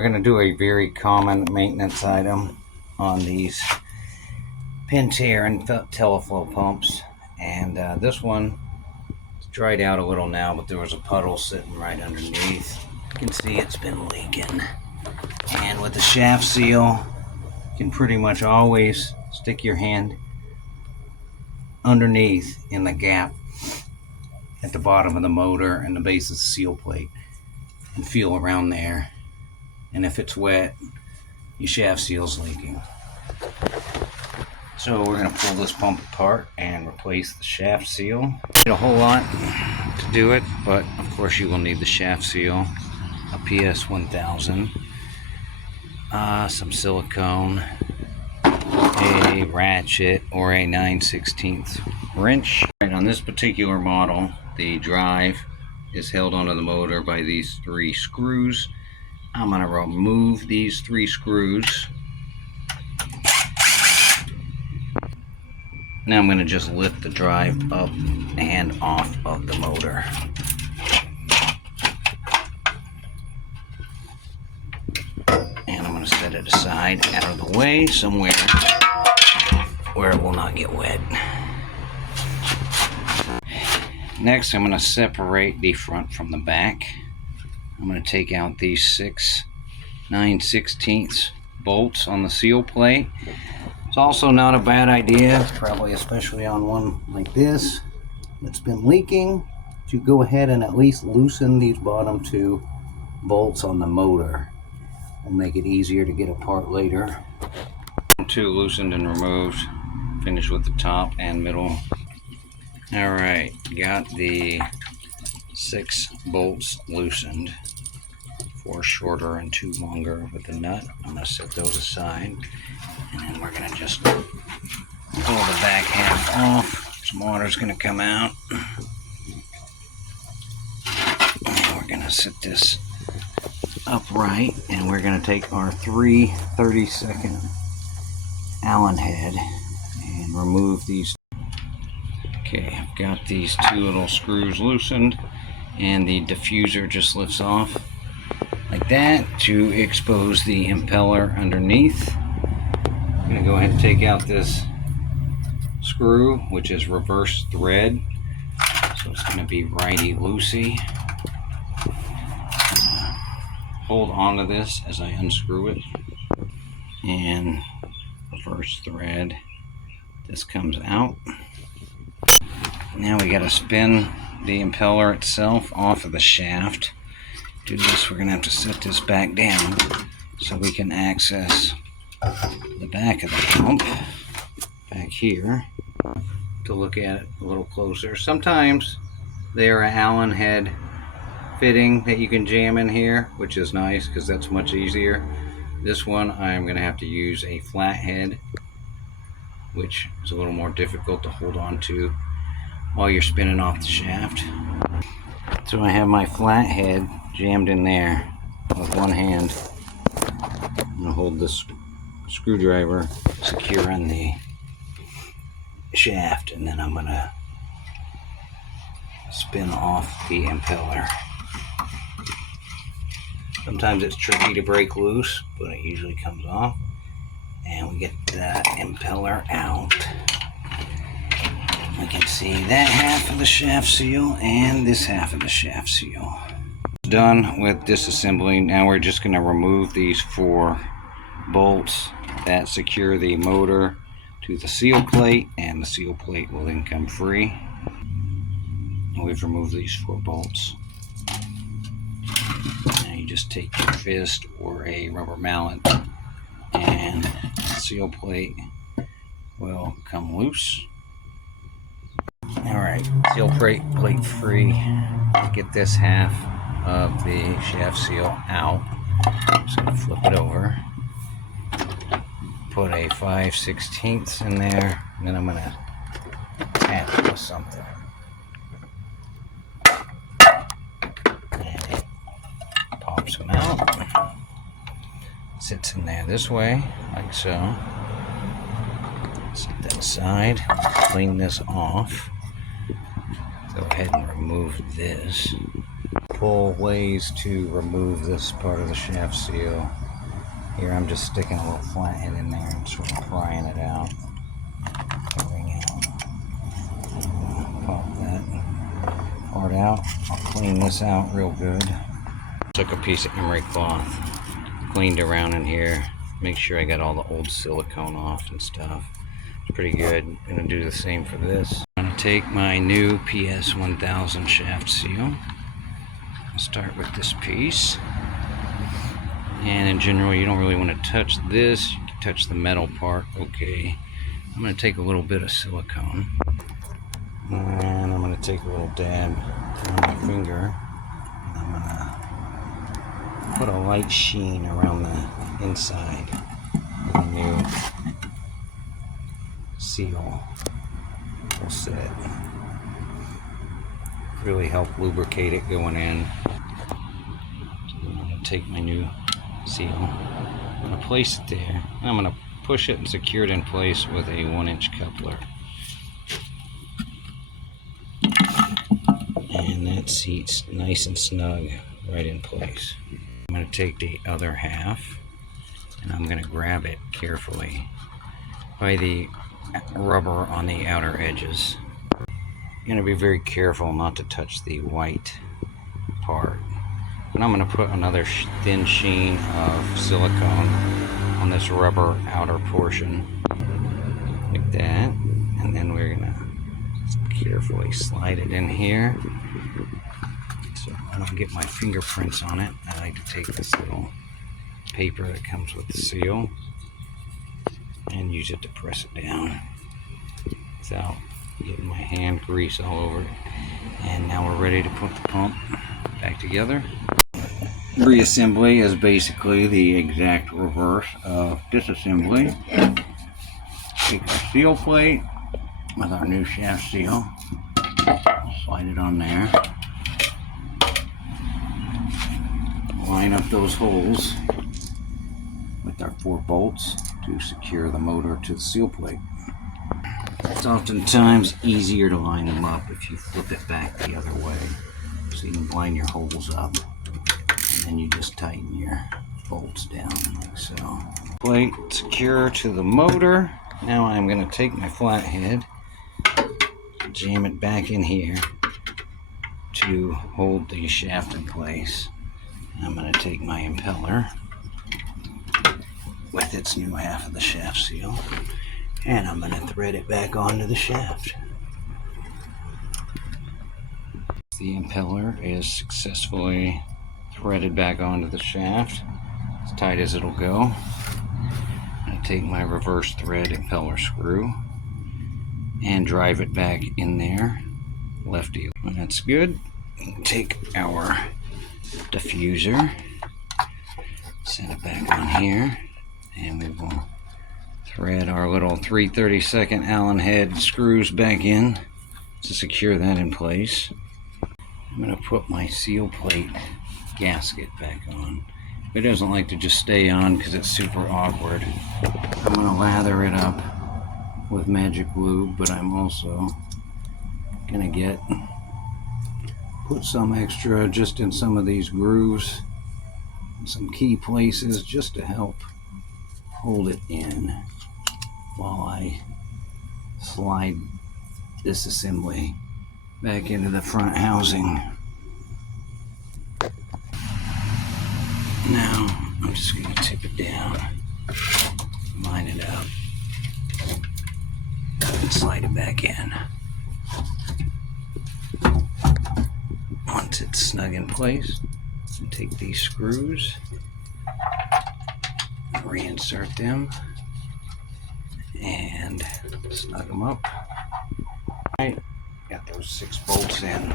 We're going to do a very common maintenance item on these Pentair and Teleflow pumps. And this one is dried out a little now, but there was a puddle sitting right underneath. You can see it's been leaking. And with the shaft seal, you can pretty much always stick your hand underneath in the gap at the bottom of the motor and the base of the seal plate and feel around there. And if it's wet, your shaft seal's leaking. So we're going to pull this pump apart and replace the shaft seal. Need a whole lot to do it, but of course you will need the shaft seal, a PS1000, some silicone, a ratchet, or a 9/16 wrench. Right, on this particular model, the drive is held onto the motor by these 3 screws. I'm going to remove these 3 screws. Now I'm going to just lift the drive up and off of the motor. And I'm going to set it aside out of the way somewhere where it will not get wet. Next, I'm going to separate the front from the back. I'm going to take out these 6 9/16 bolts on the seal plate. It's also not a bad idea, probably especially on one like this that's been leaking, to go ahead and at least loosen these bottom 2 bolts on the motor. It'll make it easier to get apart later. 2 loosened and removed. Finish with the top and middle. Alright, got the 6 bolts loosened. 4 shorter and 2 longer with the nut. I'm going to set those aside. And then we're going to just pull the back half off. Some water's going to come out. And we're going to set this upright. And we're going to take our 3 30-second Allen head and remove these. Okay, I've got these 2 little screws loosened. And the diffuser just lifts off like that to expose the impeller underneath. I'm going to go ahead and take out this screw, which is reverse thread, so it's going to be righty-loosey. Hold on to this as I unscrew it, and reverse thread. This comes out. Now we got to spin the impeller itself off of the shaft. To do this, we're going to have to set this back down so we can access the back of the pump back here to look at it a little closer. Sometimes they are an Allen head fitting that you can jam in here, which is nice because that's much easier. This one I'm going to have to use a flat head, which is a little more difficult to hold on to while you're spinning off the shaft. So I have my flat head jammed in there with one hand. I'm going to hold this screwdriver secure in the shaft, and then I'm going to spin off the impeller. Sometimes it's tricky to break loose, but it usually comes off. And we get that impeller out. We can see that half of the shaft seal and this half of the shaft seal. Done with disassembling. Now we're just going to remove these 4 bolts that secure the motor to the seal plate, and the seal plate will then come free. And we've removed these 4 bolts. Now you just take your fist or a rubber mallet and the seal plate will come loose. Alright, seal plate free. Get this half of the shaft seal out. I'm just going to flip it over. Put a 5/16 in there, and then I'm going to tap it with something. And it pops them out. Sits in there this way, like so. Set that aside. Clean this off. Go ahead and remove this. multiple ways to remove this part of the shaft seal. Here I'm just sticking a little flathead in there and sort of prying it out. Pop that part out. I'll clean this out real good. Took a piece of emery cloth, cleaned around in here, make sure I got all the old silicone off and stuff. It's pretty good. I'm going to do the same for this. I'm going to take my new PS1000 shaft seal. I'll start with this piece. And in general, you don't really want to touch this. You can touch the metal part, okay. I'm going to take a little bit of silicone. And I'm going to take a little dab on my finger. And I'm going to put a light sheen around the inside of the new seal. We'll set. Really help lubricate it going in. So I'm going to take my new seal. I'm going to place it there. I'm going to push it and secure it in place with a 1-inch coupler. And that seats nice and snug right in place. I'm going to take the other half and I'm going to grab it carefully by the rubber on the outer edges. You're going to be very careful not to touch the white part. And I'm going to put another thin sheen of silicone on this rubber outer portion, like that. And then we're going to carefully slide it in here. So I don't get my fingerprints on it. I like to take this little paper that comes with the seal and use it to press it down without getting my hand grease all over it. And now we're ready to put the pump back together. Reassembly is basically the exact reverse of disassembly. Take our seal plate with our new shaft seal, slide it on there, line up those holes with our 4 bolts to secure the motor to the seal plate. It's oftentimes easier to line them up if you flip it back the other way, so you can line your holes up, and then you just tighten your bolts down like so. Plate secure to the motor. Now I'm going to take my flathead, jam it back in here to hold the shaft in place. I'm going to take my impeller with its new half of the shaft seal, and I'm going to thread it back onto the shaft. The impeller is successfully threaded back onto the shaft, as tight as it'll go. I'm going to take my reverse thread impeller screw and drive it back in there, lefty. When that's good, take our diffuser, set it back on here, and we will thread our little 3/32 Allen head screws back in to secure that in place. I'm going to put my seal plate gasket back on. It doesn't like to just stay on because it's super awkward. I'm going to lather it up with magic glue, but I'm also going to put some extra just in some of these grooves, some key places, just to help hold it in while I slide this assembly back into the front housing. Now I'm just going to tip it down, line it up, and slide it back in. Once it's snug in place, take these screws, reinsert them, and snug them up. Alright, got those 6 bolts in.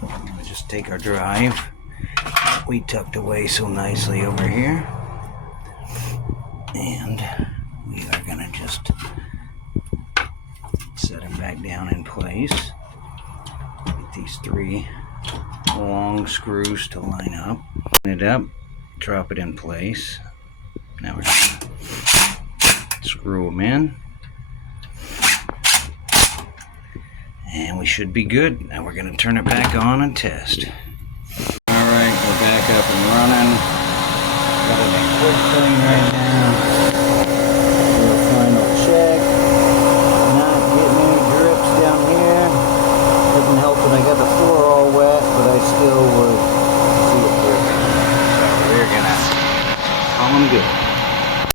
We'll just take our drive we tucked away so nicely over here, and we are going to just set them back down in place. Get these 3 long screws to line up. Line it up, drop it in place. Now we're going to screw them in, and we should be good. Now we're going to turn it back on and test. up and running. Got it in quick clean right now. Do a final check. Not getting any drips down here. Doesn't help that I got the floor all wet, but I still would see it dripping. So we're gonna call them good.